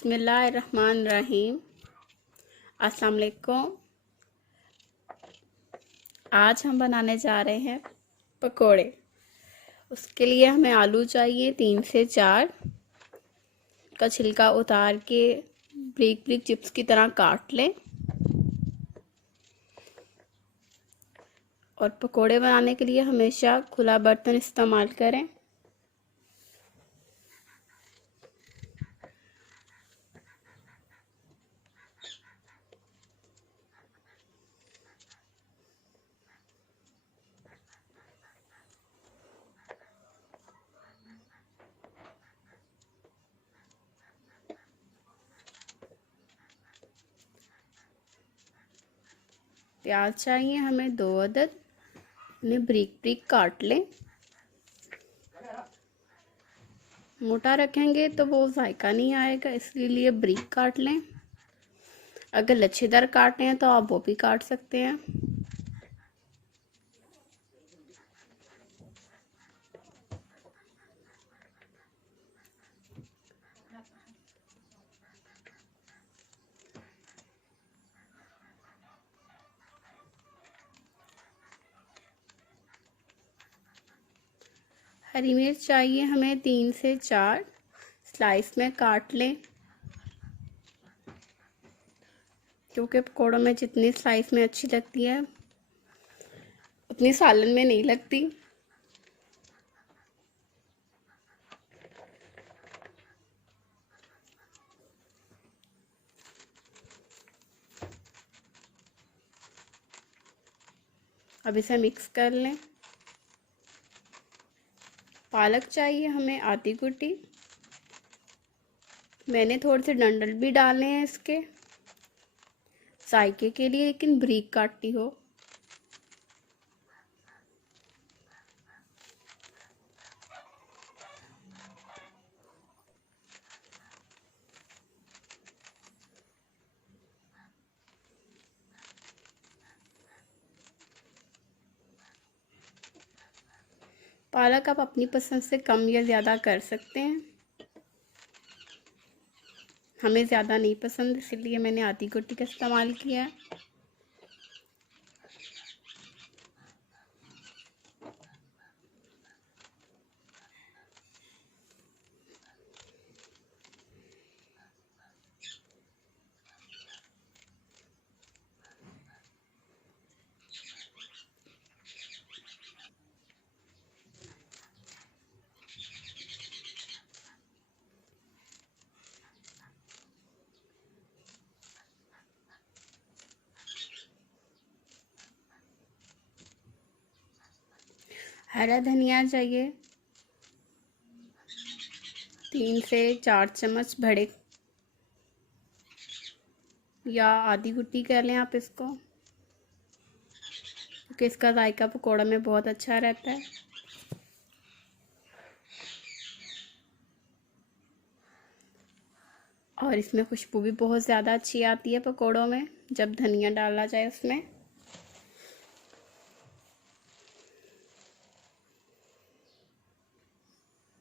बिस्मिल्लाहिर्रहमानिर्रहीम। अस्सलाम वालेकुम। आज हम बनाने जा रहे हैं पकोड़े। उसके लिए हमें आलू चाहिए 3 से 4 का छिलका उतार के ब्रिक ब्रिक चिप्स की तरह काट लें। और पकोड़े बनाने के लिए हमेशा खुला बर्तन इस्तेमाल करें। प्याज चाहिए हमें 2 अदद, इन्हें ब्रिक ब्रिक काट लें। मोटा रखेंगे तो वो जायका नहीं आएगा, इसलिए ब्रिक काट लें। अगर लच्छेदार काटते हैं तो आप वो भी काट सकते हैं। हरी मिर्च चाहिए हमें 3 से 4, स्लाइस में काट लें। क्योंकि पकौड़ों में जितनी स्लाइस में अच्छी लगती है उतनी सालन में नहीं लगती। अब इसे मिक्स कर लें। पालक चाहिए हमें आधी कुटी, मैंने थोड़े से डंडल भी डाले हैं इसके जायके के लिए, लेकिन ब्रीक काटती हो। पालक आप अपनी पसंद से कम या ज़्यादा कर सकते हैं। हमें ज़्यादा नहीं पसंद, इसलिए मैंने आधी कुटी का इस्तेमाल किया है। हरा धनिया चाहिए 3 से 4 चम्मच बड़े, या आधी कुटी कर लें आप इसको, क्योंकि इसका जायका पकौड़ा में बहुत अच्छा रहता है। और इसमें खुशबू भी बहुत ज़्यादा अच्छी आती है पकौड़ों में जब धनिया डाला जाए उसमें।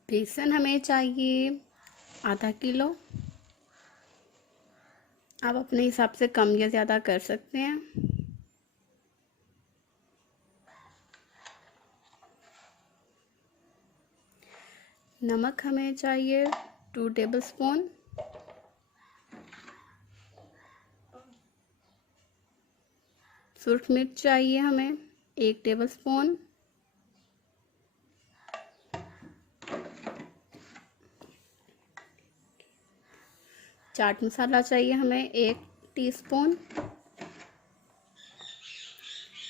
बेसन हमें चाहिए आधा किलो, आप अपने हिसाब से कम या ज़्यादा कर सकते हैं। नमक हमें चाहिए 2 टेबलस्पून। सूरख मिर्च चाहिए हमें 1 टेबलस्पून। चाट मसाला चाहिए हमें 1 टीस्पून।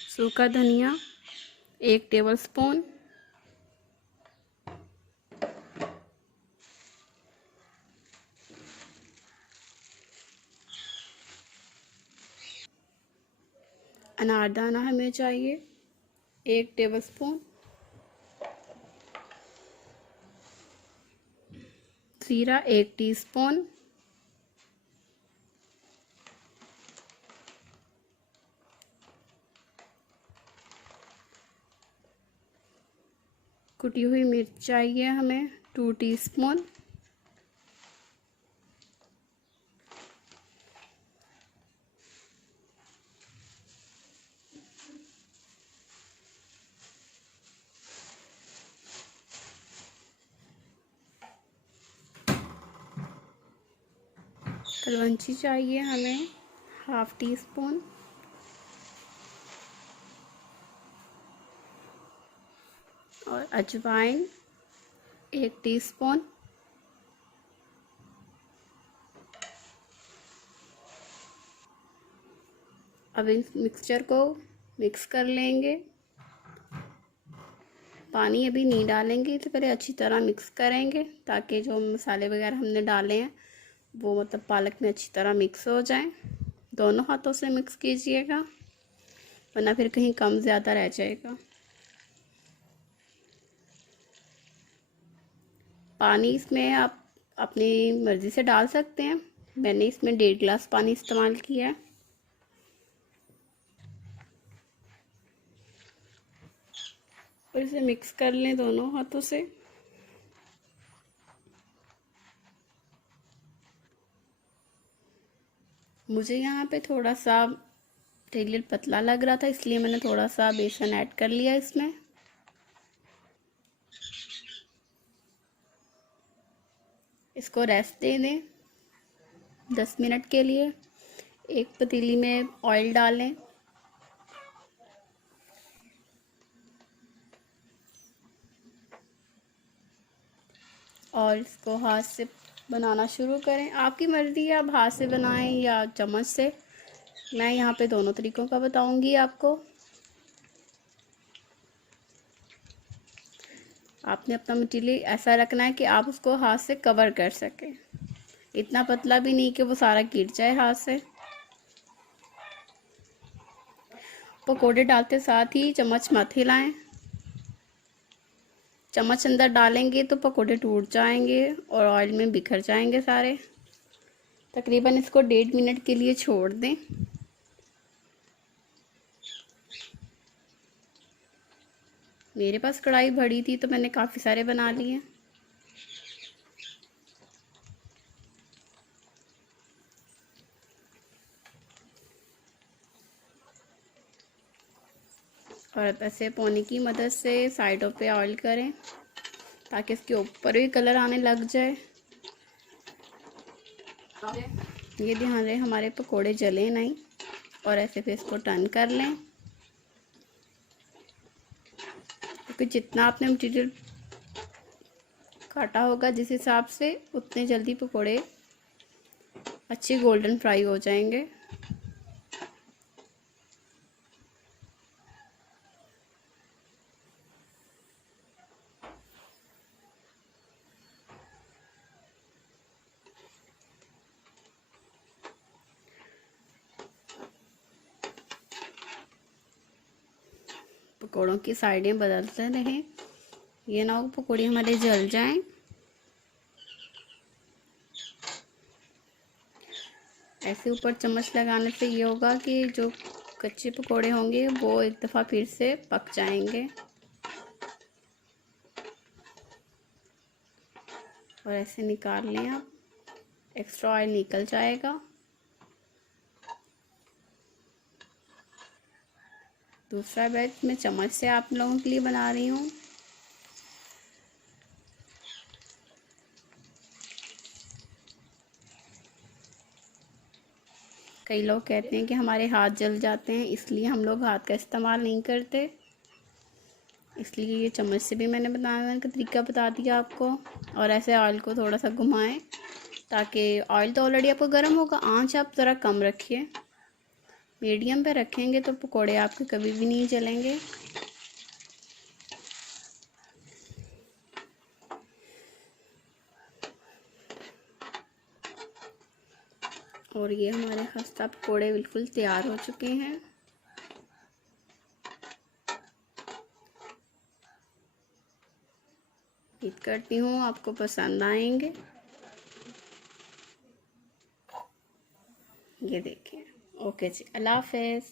सूखा धनिया 1 टेबलस्पून। अनारदाना हमें चाहिए 1 टेबलस्पून। जीरा 1 टीस्पून। कुटी हुई मिर्च चाहिए हमें 2 टीस्पून। कलवंजी चाहिए हमें 1/2 टीस्पून, और अजवाइन 1 टीस्पून, अब इस मिक्सचर को मिक्स कर लेंगे। पानी अभी नहीं डालेंगे, तो पहले अच्छी तरह मिक्स करेंगे ताकि जो मसाले वगैरह हमने डाले हैं वो मतलब पालक में अच्छी तरह मिक्स हो जाएं। दोनों हाथों से मिक्स कीजिएगा वरना फिर कहीं कम ज़्यादा रह जाएगा। पानी इसमें आप अपनी मर्ज़ी से डाल सकते हैं। मैंने इसमें 1.5 गिलास पानी इस्तेमाल किया है। और इसे मिक्स कर लें दोनों हाथों से। मुझे यहाँ पे थोड़ा सा तेल पतला लग रहा था, इसलिए मैंने थोड़ा सा बेसन ऐड कर लिया इसमें। इसको रेस्ट दे दें 10 मिनट के लिए। एक पतीली में ऑयल डालें, और इसको हाथ से बनाना शुरू करें। आपकी मर्ज़ी है, आप हाथ से बनाएं या चम्मच से। मैं यहाँ पे दोनों तरीक़ों का बताऊंगी आपको। आपने अपना मटीरियल ऐसा रखना है कि आप उसको हाथ से कवर कर सकें। इतना पतला भी नहीं कि वो सारा गिर जाए हाथ से। पकोड़े डालते साथ ही चम्मच मत हिलाएं। चम्मच अंदर डालेंगे तो पकोड़े टूट जाएंगे और ऑयल में बिखर जाएंगे सारे। तकरीबन इसको 1.5 मिनट के लिए छोड़ दें। मेरे पास कढ़ाई बड़ी थी तो मैंने काफ़ी सारे बना लिए। और अब ऐसे पौनी की मदद से साइडों पे ऑयल करें ताकि इसके ऊपर भी कलर आने लग जाए। ये ध्यान रहे हमारे पकोड़े जले नहीं। और ऐसे फिर इसको टर्न कर लें, क्योंकि जितना आपने मटीरियल काटा होगा जिस हिसाब से, उतने जल्दी पकोड़े अच्छे गोल्डन फ्राई हो जाएंगे। पकोड़ों की साइडें बदलते रहें, ये ना हो पकोड़े हमारे जल जाएं। ऐसे ऊपर चम्मच लगाने से ये होगा कि जो कच्चे पकोड़े होंगे वो एक दफ़ा फिर से पक जाएंगे। और ऐसे निकाल लें आप, एक्स्ट्रा ऑयल निकल जाएगा। दूसरा बैच मैं चम्मच से आप लोगों के लिए बना रही हूँ। कई लोग कहते हैं कि हमारे हाथ जल जाते हैं, इसलिए हम लोग हाथ का इस्तेमाल नहीं करते। इसलिए ये चम्मच से भी मैंने बनाने का तरीका बता दिया आपको। और ऐसे ऑयल को थोड़ा सा घुमाएं ताकि ऑयल तो ऑलरेडी आपको गर्म होगा, आंच आप ज़रा कम रखिए। मीडियम पे रखेंगे तो पकोड़े आपके कभी भी नहीं जलेंगे। और ये हमारे खस्ता पकोड़े बिल्कुल तैयार हो चुके हैं। उम्मीद करती हूँ आपको पसंद आएंगे। ये देखिए। ओके जी, अल्लाह हाफ़िज़।